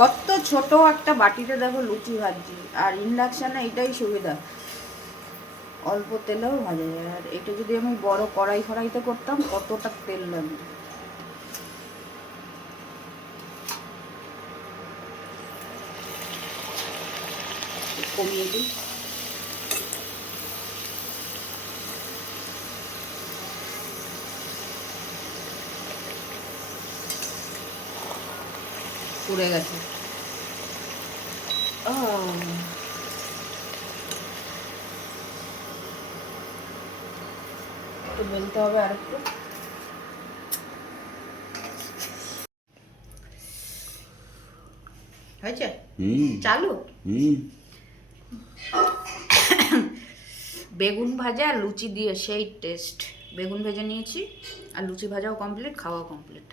কত ছোট একটা বাটিতে দেখো লুচি ভাজছি। আর ইন্ডাকশানে এটাই সুবিধা, অল্প তেলেও ভাজা যায়। আর এটা যদি আমি বড় কড়াই ফড়াইতে করতাম কতটা তেল লাগবে। কমিয়ে দিই। পুড়ে গেছে। একটু বেলতে হবে আরেকটু। হয়েছে? চালু। বেগুন ভাজা লুচি দিয়ে সেই টেস্ট। বেগুন ভেজে নিয়েছি আর লুচি ভাজাও কমপ্লিট, খাওয়াও কমপ্লিট।